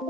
Hi,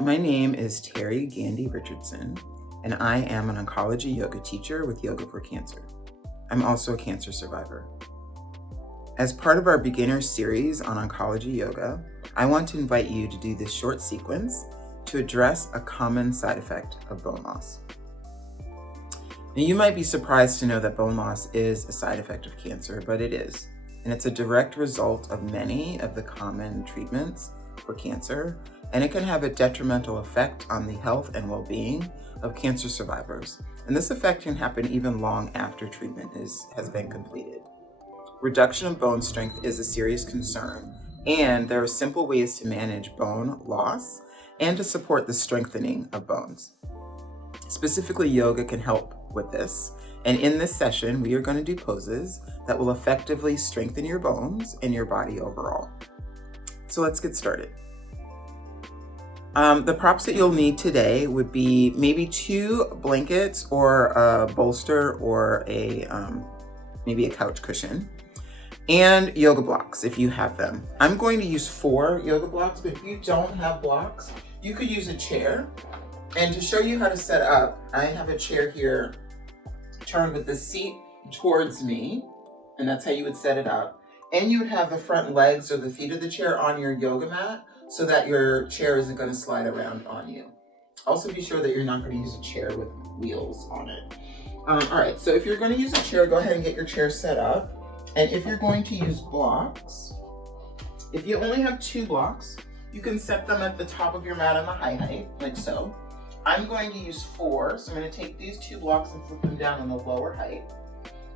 my name is Teri Gandy-Richardson, and I am an oncology yoga teacher with Yoga for Cancer. I'm also a cancer survivor. As part of our beginners series on oncology yoga, I want to invite you to do this short sequence to address a common side effect of bone loss. Now, you might be surprised to know that bone loss is a side effect of cancer, but it is, and it's a direct result of many of the common treatments for cancer, and it can have a detrimental effect on the health and well-being of cancer survivors. And this effect can happen even long after treatment has been completed. Reduction of bone strength is a serious concern, and there are simple ways to manage bone loss and to support the strengthening of bones. Specifically, yoga can help with this. And in this session, we are going to do poses that will effectively strengthen your bones and your body overall. So let's get started. The props that you'll need would be maybe 2 blankets or a bolster or maybe a couch cushion, and yoga blocks if you have them. I'm going to use 4 yoga blocks, but if you don't have blocks, you could use a chair. And to show you how to set up, I have a chair here turned with the seat towards me, and that's how you would set it up. And you would have the front legs or the feet of the chair on your yoga mat, so that your chair isn't going to slide around on you. Also be sure that you're not going to use a chair with wheels on it. All right, so if you're going to use a chair, go ahead and get your chair set up. And if you're going to use blocks, if you only have 2 blocks, you can set them at the top of your mat on the high height, like so. I'm going to use 4, so I'm going to take these 2 blocks and flip them down on the lower height.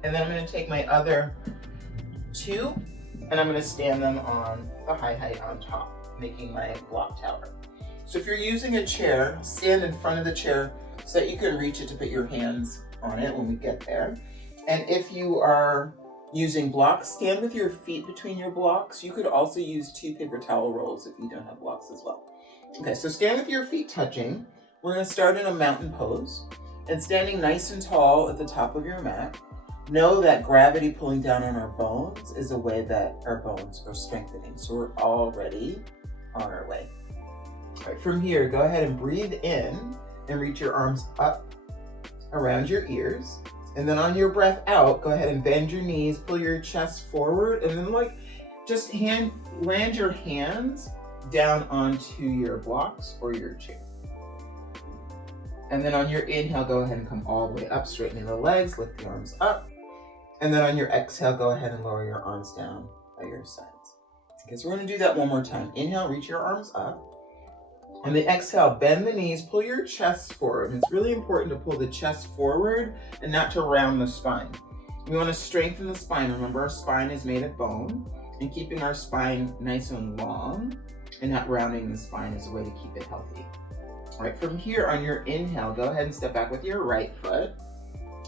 And then I'm going to take my other 2, and I'm going to stand them on the high height on top, making my block tower. So if you're using a chair, stand in front of the chair so that you can reach it to put your hands on it when we get there. And if you are using blocks, stand with your feet between your blocks. You could also use 2 paper towel rolls if you don't have blocks as well. Okay, so stand with your feet touching. We're going to start in a mountain pose, and standing nice and tall at the top of your mat. Know that gravity pulling down on our bones is a way that our bones are strengthening. So we're already on our way. All right, from here, go ahead and breathe in and reach your arms up around your ears. And then on your breath out, go ahead and bend your knees, pull your chest forward, and then just land your hands down onto your blocks or your chair. And then on your inhale, go ahead and come all the way up, straightening the legs, lift the arms up. And then on your exhale, go ahead and lower your arms down by your sides. Okay, so we're going to do that one more time. Inhale, reach your arms up. On the exhale, bend the knees, pull your chest forward. And it's really important to pull the chest forward and not to round the spine. We want to strengthen the spine. Remember, our spine is made of bone, and keeping our spine nice and long and not rounding the spine is a way to keep it healthy. All right, from here on your inhale, go ahead and step back with your right foot.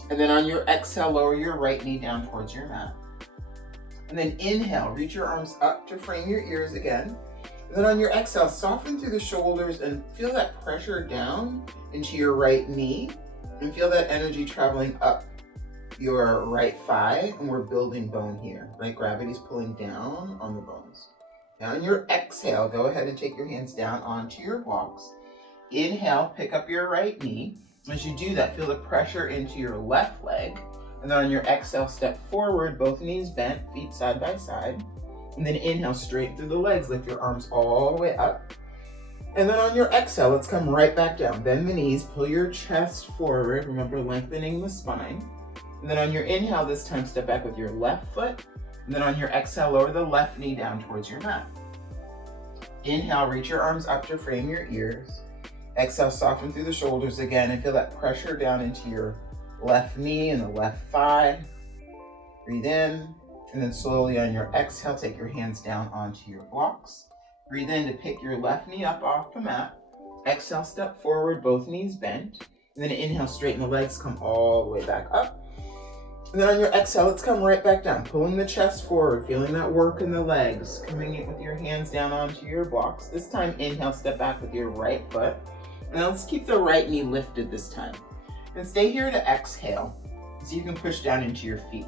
And then on your exhale, lower your right knee down towards your mat. And then inhale, reach your arms up to frame your ears again. And then on your exhale, soften through the shoulders and feel that pressure down into your right knee. And feel that energy traveling up your right thigh. And we're building bone here, right? Gravity's pulling down on the bones. Now on your exhale, go ahead and take your hands down onto your blocks. Inhale, pick up your right knee. As you do that, feel the pressure into your left leg. And then on your exhale, step forward, both knees bent, feet side by side. And then inhale, straight through the legs, lift your arms all the way up. And then on your exhale, let's come right back down. Bend the knees, pull your chest forward. Remember, lengthening the spine. And then on your inhale, this time, step back with your left foot. And then on your exhale, lower the left knee down towards your mat. Inhale, reach your arms up to frame your ears. Exhale, soften through the shoulders again and feel that pressure down into your left knee and the left thigh. Breathe in, and then slowly on your exhale, take your hands down onto your blocks. Breathe in to pick your left knee up off the mat. Exhale, step forward, both knees bent. And then inhale, straighten the legs, come all the way back up. And then on your exhale, let's come right back down, pulling the chest forward, feeling that work in the legs, coming in with your hands down onto your blocks. This time, inhale, step back with your right foot. And then let's keep the right knee lifted this time. And stay here to exhale, so you can push down into your feet.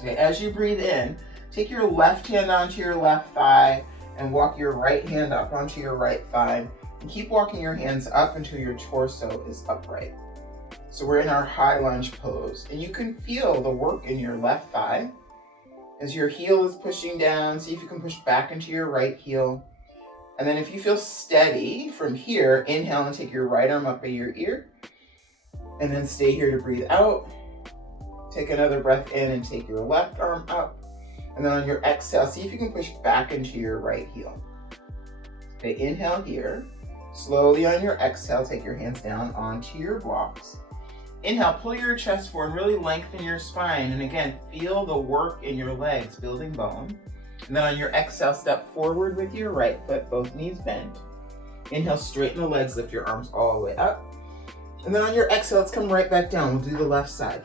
Okay, as you breathe in, take your left hand onto your left thigh and walk your right hand up onto your right thigh. And keep walking your hands up until your torso is upright. So we're in our high lunge pose, and you can feel the work in your left thigh as your heel is pushing down. See if you can push back into your right heel. And then if you feel steady from here, inhale and take your right arm up by your ear. And then stay here to breathe out. Take another breath in and take your left arm up. And then on your exhale, see if you can push back into your right heel. Okay, inhale here. Slowly on your exhale, take your hands down onto your blocks. Inhale, pull your chest forward, really lengthen your spine. And again, feel the work in your legs, building bone. And then on your exhale, step forward with your right foot, both knees bent. Inhale, straighten the legs, lift your arms all the way up. And then on your exhale, let's come right back down. We'll do the left side.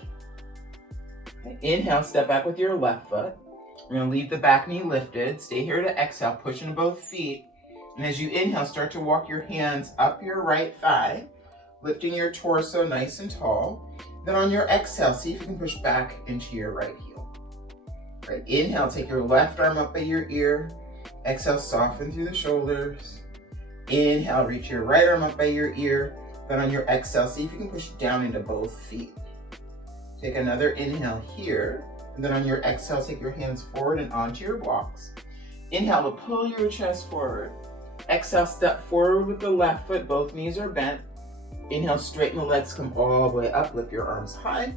Okay, inhale, step back with your left foot. We're gonna leave the back knee lifted. Stay here to exhale, push into both feet. And as you inhale, start to walk your hands up your right thigh, lifting your torso nice and tall. Then on your exhale, see if you can push back into your right heel. Right, inhale, take your left arm up by your ear. Exhale, soften through the shoulders. Inhale, reach your right arm up by your ear. Then on your exhale, see if you can push down into both feet. Take another inhale here. And then on your exhale, take your hands forward and onto your blocks. Inhale to pull your chest forward. Exhale, step forward with the left foot, both knees are bent. Inhale, straighten the legs, come all the way up, lift your arms high.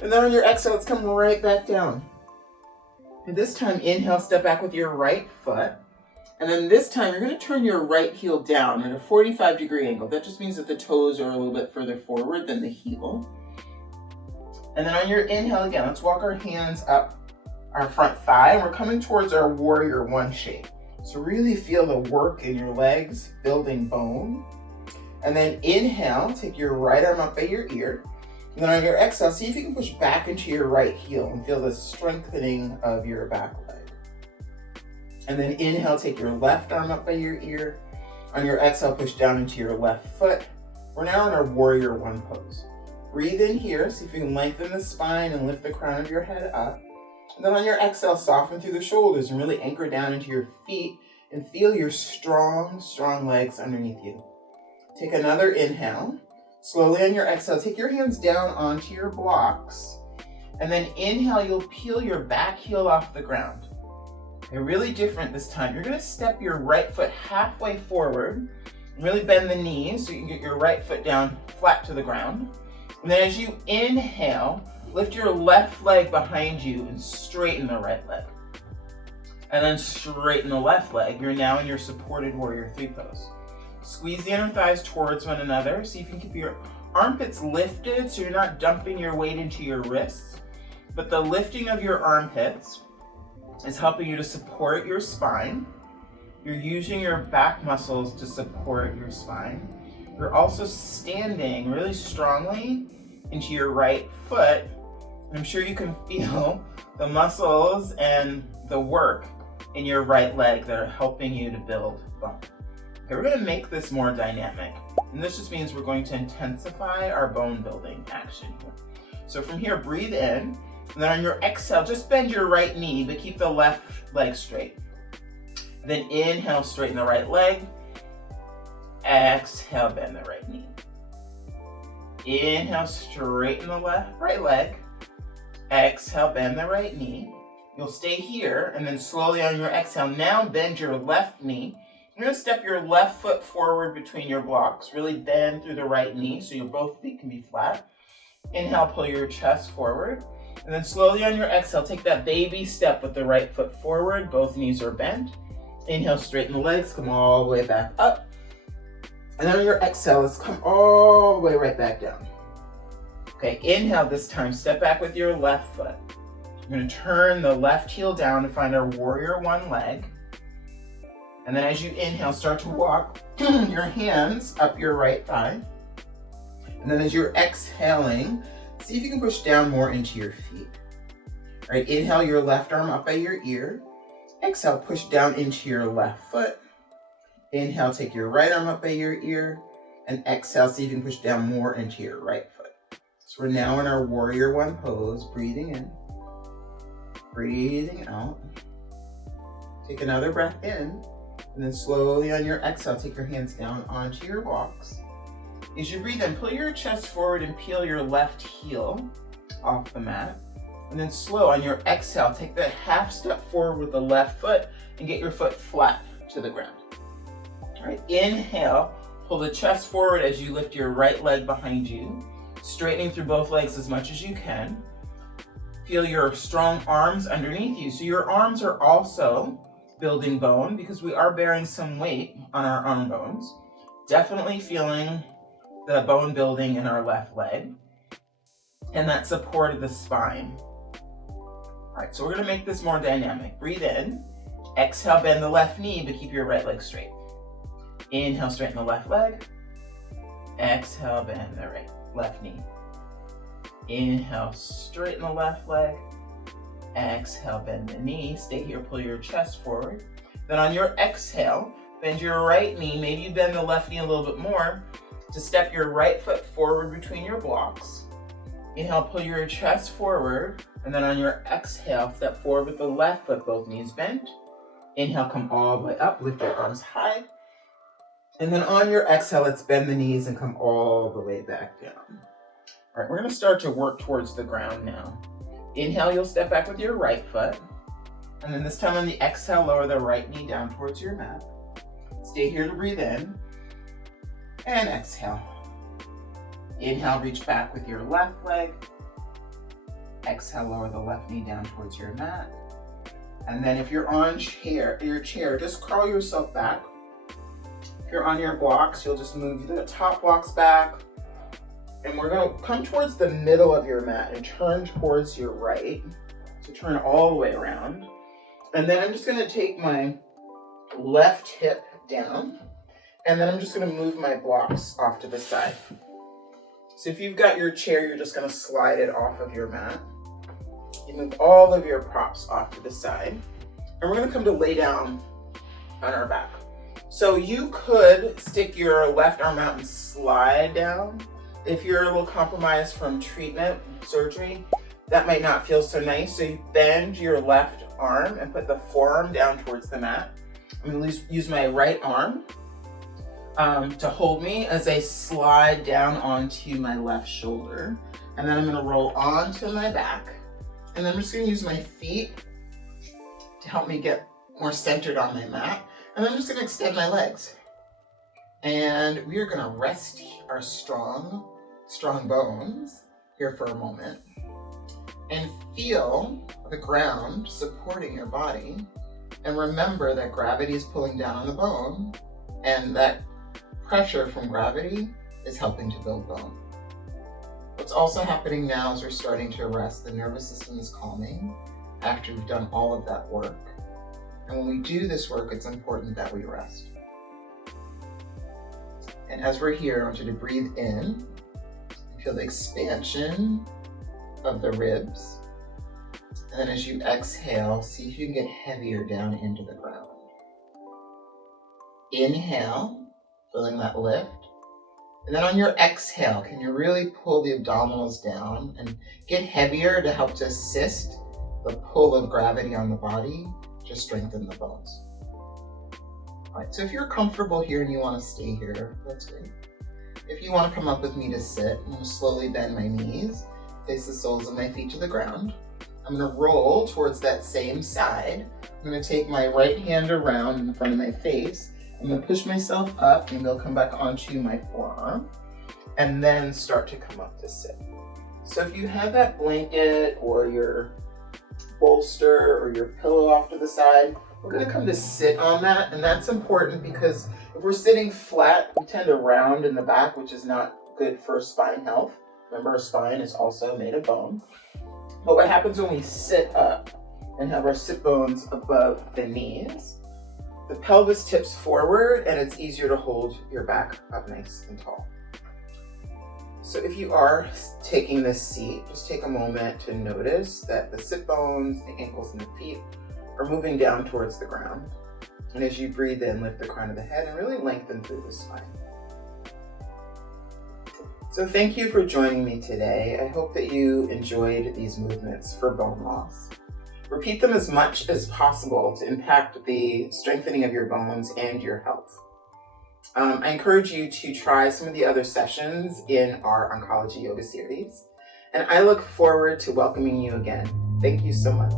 And then on your exhale, let's come right back down. And this time, inhale, step back with your right foot. And then this time, you're gonna turn your right heel down at a 45-degree angle. That just means that the toes are a little bit further forward than the heel. And then on your inhale again, let's walk our hands up our front thigh, and we're coming towards our warrior one shape. So really feel the work in your legs, building bone. And then inhale, take your right arm up by your ear. And then on your exhale, see if you can push back into your right heel and feel the strengthening of your back leg. And then inhale, take your left arm up by your ear. On your exhale, push down into your left foot. We're now in our warrior one pose. Breathe in here, see if you can lengthen the spine and lift the crown of your head up. And then on your exhale, soften through the shoulders and really anchor down into your feet and feel your strong, strong legs underneath you. Take another inhale. Slowly on your exhale, take your hands down onto your blocks. And then inhale, you'll peel your back heel off the ground. Okay, really different this time. You're gonna step your right foot halfway forward. Really bend the knees so you can get your right foot down flat to the ground. And then as you inhale, lift your left leg behind you and straighten the right leg. And then straighten the left leg. You're now in your supported warrior three pose. Squeeze the inner thighs towards one another. See if you can keep your armpits lifted so you're not dumping your weight into your wrists. But the lifting of your armpits is helping you to support your spine. You're using your back muscles to support your spine. You're also standing really strongly into your right foot. I'm sure you can feel the muscles and the work in your right leg that are helping you to build bone. Okay, we're gonna make this more dynamic. And this just means we're going to intensify our bone building action here. So from here, breathe in, and then on your exhale, just bend your right knee, but keep the left leg straight. Then inhale, straighten the right leg. Exhale, bend the right knee. Inhale, straighten the right leg. Exhale, bend the right knee. You'll stay here, and then slowly on your exhale, now bend your left knee. You're gonna step your left foot forward between your blocks. Really bend through the right knee so your both feet can be flat. Inhale, pull your chest forward. And then slowly on your exhale, take that baby step with the right foot forward. Both knees are bent. Inhale, straighten the legs, come all the way back up. And then on your exhale, let's come all the way right back down. Okay, inhale this time, step back with your left foot. You're gonna turn the left heel down to find our warrior one leg. And then as you inhale, start to walk your hands up your right thigh. And then as you're exhaling, see if you can push down more into your feet. All right, inhale your left arm up by your ear. Exhale, push down into your left foot. Inhale, take your right arm up by your ear. And exhale, see if you can push down more into your right foot. So we're now in our warrior one pose, breathing in. Breathing out. Take another breath in, and then slowly on your exhale, take your hands down onto your blocks. As you breathe in, pull your chest forward and peel your left heel off the mat. And then slow on your exhale, take that half step forward with the left foot and get your foot flat to the ground. All right, inhale, pull the chest forward as you lift your right leg behind you, straightening through both legs as much as you can. Feel your strong arms underneath you. So your arms are also building bone because we are bearing some weight on our arm bones. Definitely feeling the bone building in our left leg and that support of the spine. All right, so we're gonna make this more dynamic. Breathe in, exhale, bend the left knee, but keep your right leg straight. Inhale, straighten the left leg. Exhale, bend the left knee. Inhale, straighten the left leg. Exhale, bend the knee. Stay here, pull your chest forward. Then on your exhale, bend your right knee. Maybe you bend the left knee a little bit more to step your right foot forward between your blocks. Inhale, pull your chest forward. And then on your exhale, step forward with the left foot, both knees bent. Inhale, come all the way up, lift your arms high. And then on your exhale, let's bend the knees and come all the way back down. All right, we're gonna start to work towards the ground now. Inhale, you'll step back with your right foot. And then this time on the exhale, lower the right knee down towards your mat. Stay here to breathe in. And exhale. Inhale, reach back with your left leg. Exhale, lower the left knee down towards your mat. And then if you're on your chair, just crawl yourself back. If you're on your blocks, you'll just move the top blocks back. And we're gonna come towards the middle of your mat and turn towards your right. So turn all the way around. And then I'm just gonna take my left hip down. And then I'm just gonna move my blocks off to the side. So if you've got your chair, you're just gonna slide it off of your mat. You move all of your props off to the side. And we're gonna come to lay down on our back. So you could stick your left arm out and slide down. If you're a little compromised from treatment, surgery, that might not feel so nice. So you bend your left arm and put the forearm down towards the mat. I'm gonna use my right arm to hold me as I slide down onto my left shoulder. And then I'm gonna roll onto my back. And then I'm just gonna use my feet to help me get more centered on my mat. And then I'm just gonna extend my legs. And we are gonna rest our strong bones here for a moment and feel the ground supporting your body. And remember that gravity is pulling down on the bone and that pressure from gravity is helping to build bone. What's also happening now is we're starting to rest. The nervous system is calming after we've done all of that work. And when we do this work, it's important that we rest. And as we're here, I want you to breathe in and feel the expansion of the ribs. And then as you exhale, see if you can get heavier down into the ground. Inhale, feeling that lift. And then on your exhale, can you really pull the abdominals down and get heavier to help to assist the pull of gravity on the body to strengthen the bones. All right, so if you're comfortable here and you want to stay here, that's great. If you want to come up with me to sit, I'm going to slowly bend my knees, place the soles of my feet to the ground. I'm going to roll towards that same side. I'm going to take my right hand around in front of my face. I'm going to push myself up and they'll come back onto my forearm and then start to come up to sit. So if you have that blanket or your bolster or your pillow off to the side, we're going to come to sit on that. And that's important because if we're sitting flat, we tend to round in the back, which is not good for spine health. Remember, our spine is also made of bone. But what happens when we sit up and have our sit bones above the knees, the pelvis tips forward and it's easier to hold your back up nice and tall. So if you are taking this seat, just take a moment to notice that the sit bones, the ankles, and the feet are moving down towards the ground. And as you breathe in, lift the crown of the head and really lengthen through the spine. So thank you for joining me today. I hope that you enjoyed these movements for bone loss. Repeat them as much as possible to impact the strengthening of your bones and your health. I encourage you to try some of the other sessions in our Oncology Yoga series, and I look forward to welcoming you again. Thank you so much.